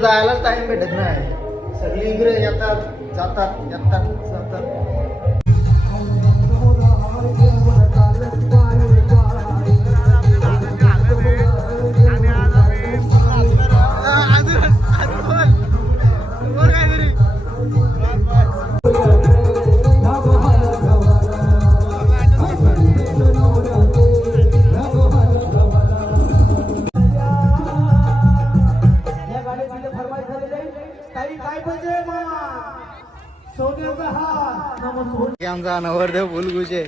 जायला टाइम भेटत नाही, सगळी इकडे येतात जातात येतात जातात. आमचा नवरदेव फुलगुचे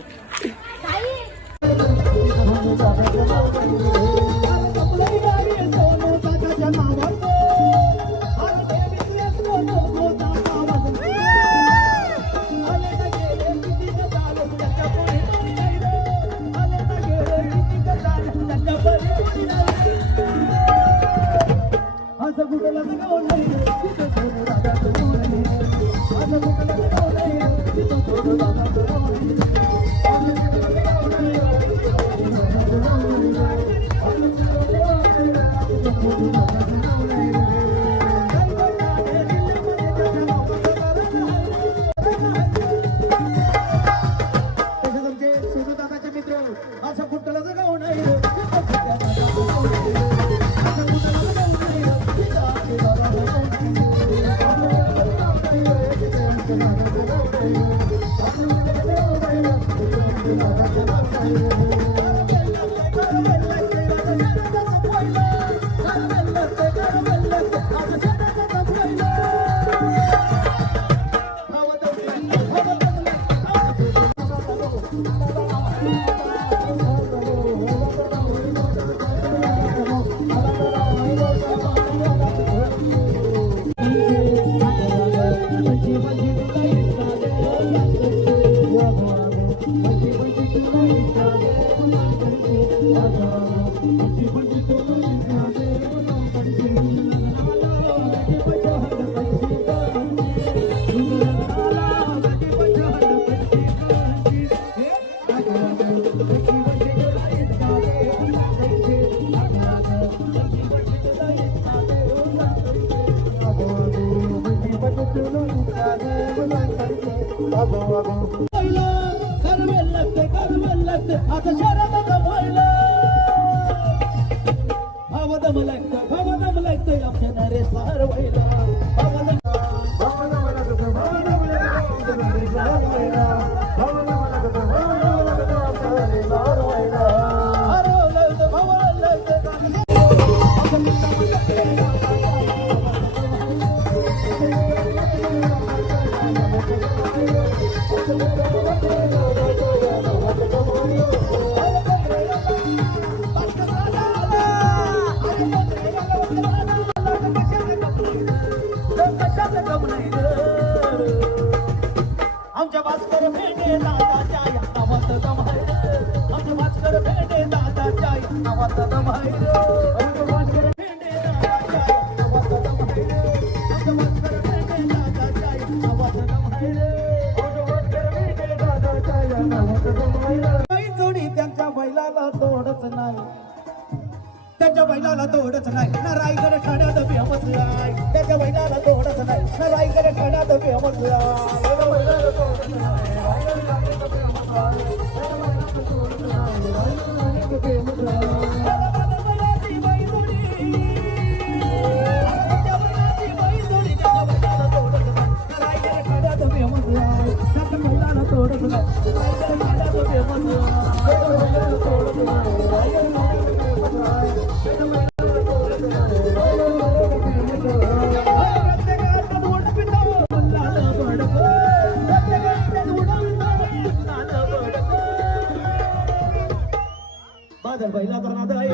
त्याच्या बैलाला तोडच नाही ना रायगड ठाण्यात बेमत आहे. त्याच्या बैलाला तोडच नाही ना रायगड ठाण्यात बेमत बैला तर नाद आहे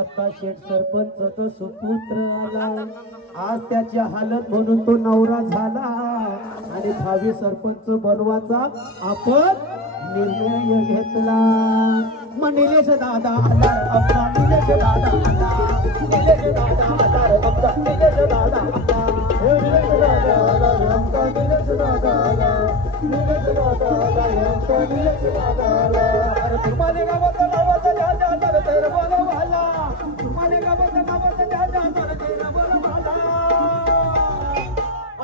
दत्ता शेठ सरपंच सुपुत्र आला. आज त्याची हालत म्हणून तो नवरा झाला आणि भावी सरपंच बनवाचा आपण निर्णय घेतला. मग निलेश दादा आला, आपला निलेश दादा आला, निलेश दादा आला, आपला निलेश दादा आला, निलेश दादा आला, आपला निलेश दादा आला, निलेश दादा आला, आपला निलेश दादा आला. अरे तुम्हाला गावात नावाचा राजा तर तेर बोलवाला, तुम्हाला गावात नावाचा राजा तर तेर बोलवाला.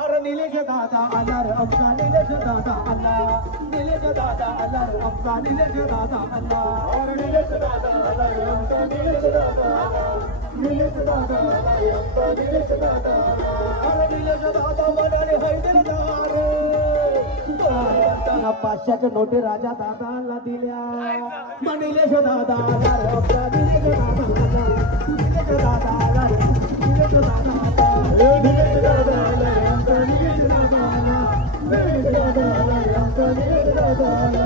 अरे निलेश दादा आला, आपला निलेश दादा आला, निलेश दादा आला, आपला निलेश दादा आला. अरे निलेश दादा आला, आपला निलेश दादा आला, निलेश दादा आला, आपला निलेश दादा आला. अरे निलेश दादा म्हणाले हैदरदार, त्यांना 500च्या नोटी राजा दादाला दिल्या. मग निलेश दादा आला, आपला निलेश दादा आला, निलेश दादा आला, निलेश दादा आला, निलेश दादा आला, आपला निलेश दादा आला, निलेश दादा आला, आपला निलेश दादा आला.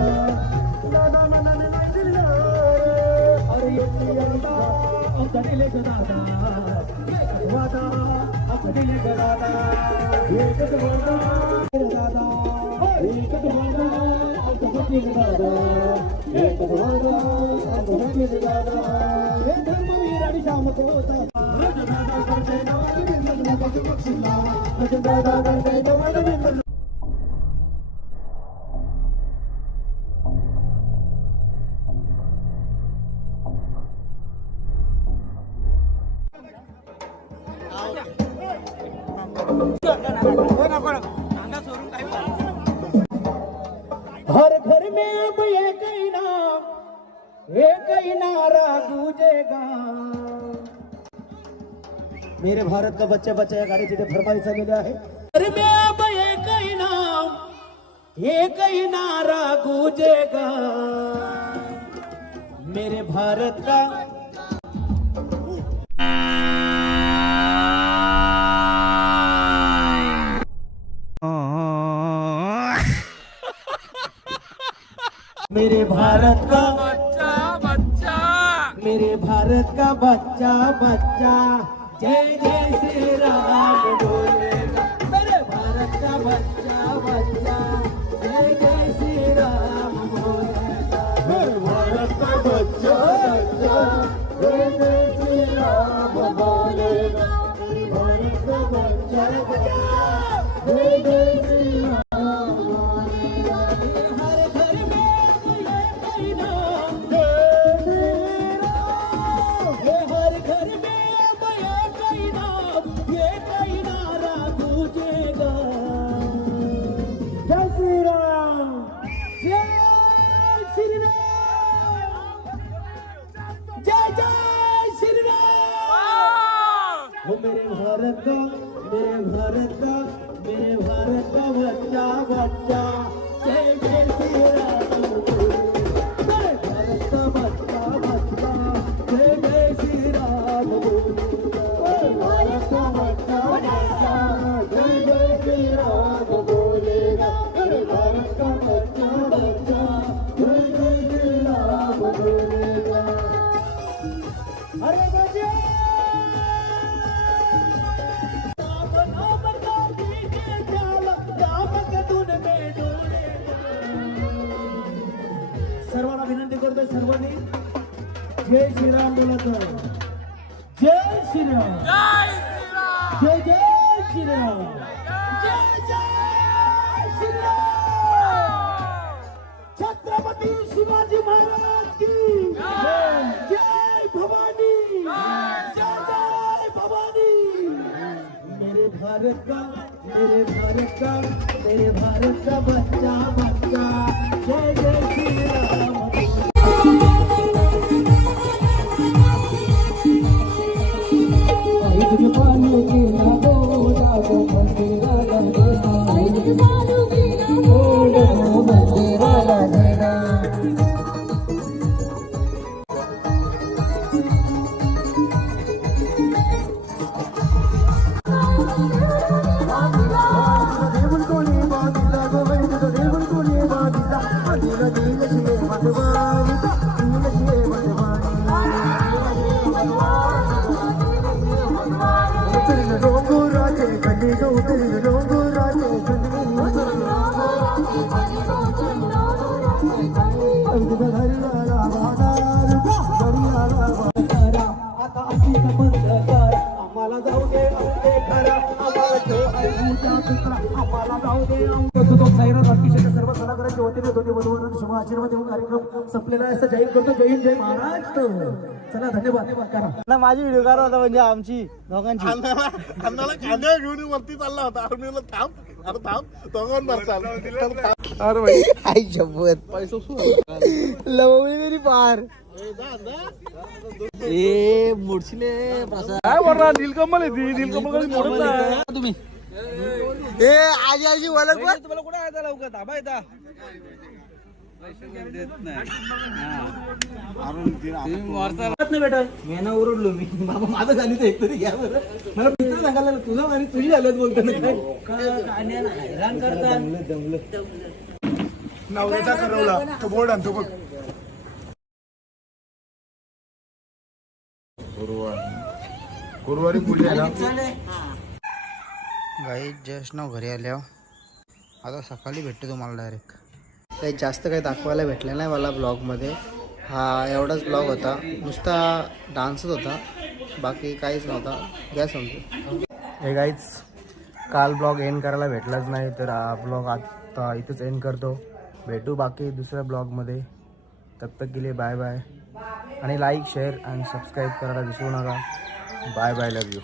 दादा म्हणाले हैदरदार, अरे येते यंदा आपला निलेश दादा, वादा आपला निलेश दादा, एकच वादा दादा, एकच वादा आपला निलेश दादा, एकच वादा आपला निलेश दादा. हे धर्मवीर आणि शामक होता दादा करते नवाज बिंदू नवाज बक्षीला, दादा करते नवाज बिंदू. हर घर में अब एक ही नारा गूंजेगा. मेरे भारत का बच्चा बच्चा या गाडी तिथे फरमाईश झालेली आहे. घर में अब एक ही नारा गूंजेगा, मेरे भारत का. मेरे भारत का बच्चा, मेरे भारत का बच्चा बच्चा जय जय श्री राम बोलेगा. मेरे भारत का बच्चा बच्चा जय जय श्री राम बोलेगा. मेरे भारत का बच्चा बच्चा जय जय श्री राम बोलेगा. मेरे भारत का बच्चा बच्चा जय जय श्री राम. मेरे भारत का, मेरे भारत का, मेरे भारत का बच्चा बच्चा जय जय श्री राम. मेरे भारत का बच्चा बच्चा जय जय श्री राम. मेरे भारत का बच्चा बच्चा जय जय श्री राम बोलेगा. मेरे भारत का बच्चा बच्चा जय जय श्री राम बोलेगा. अरे बच्चे सर्वांना विनंती करतोय, सर्वांनी जय श्रीराम बोलत. जय श्रीराम, जय जय श्रीराम, जय जय श्रीराम. छत्रपती शिवाजी महाराज की जय भवानी, जय जय भवानी. मेरे भारत का, मेरे भारत का, मेरे भारत का बच्चा बच्चा जय जय श्री राम. पानी की ना दो जागो मंदिराला देना. దేవుని तू बंद कर आम्हाला जाऊ दे अंके खरा आम्हाला ठेव ऐकूच्या तुकडा आम्हाला जाऊ दे अंक तो साईराम रामकिशनच्या सर्व कलाकारांच्या वतीने दोन्ही बंधूंना शुभ आशीर्वाद देऊन कार्यक्रम संपलेला आहे असं जाहीर करतो. जय हिंद जय महाराष्ट्र. चला धन्यवाद करा. माझी व्हिडिओ काढ होता म्हणजे आमची दोघांची अन्नाला खांद्यावर घेऊन वरती चालला होता. अरे मी म्हणलं, थांब अरे थांब दोघांवर बरसाल. अरे भाई आई शपथ लवली मेरी पार ए मुडशिले काय बोलणार नीलकमल आहे ती नीलकमल मोडत नाही तुम्ही ए आजी आजी ओळख बघ. तुम्हाला कुठे आहे लवकर थांबा येता बेटा मी ना ओरडलो मी बाबा माझं झाली तर एक तरी घ्या बरं. मला मित्र सांगायला तुझं आणि तुझी झालं बोलताना हैराण करतात. नवऱ्याचा ठरवला तो बोर्ड आणतो बघ. गुरुवारी पूजेला गाई जस्ट नाव घरी आल्यावर आता सकाळी भेटते तुम्हाला डायरेक्ट. काही जास्त काही दाखवायला भेटलं नाही मला ब्लॉगमध्ये. हा एवढाच ब्लॉग होता, नुसता डान्सच होता, बाकी काहीच नव्हता. घ्या समजू. हे गाईच काल ब्लॉग एंड करायला भेटलाच नाही तर हा ब्लॉग आता इथंच एंड करतो. भेटू बाकी दुसऱ्या ब्लॉगमध्ये. तब तक के लिए बाय बाय आणि लाईक शेअर आणि सबस्क्राईब करायला विसरू नका. Bye bye love you.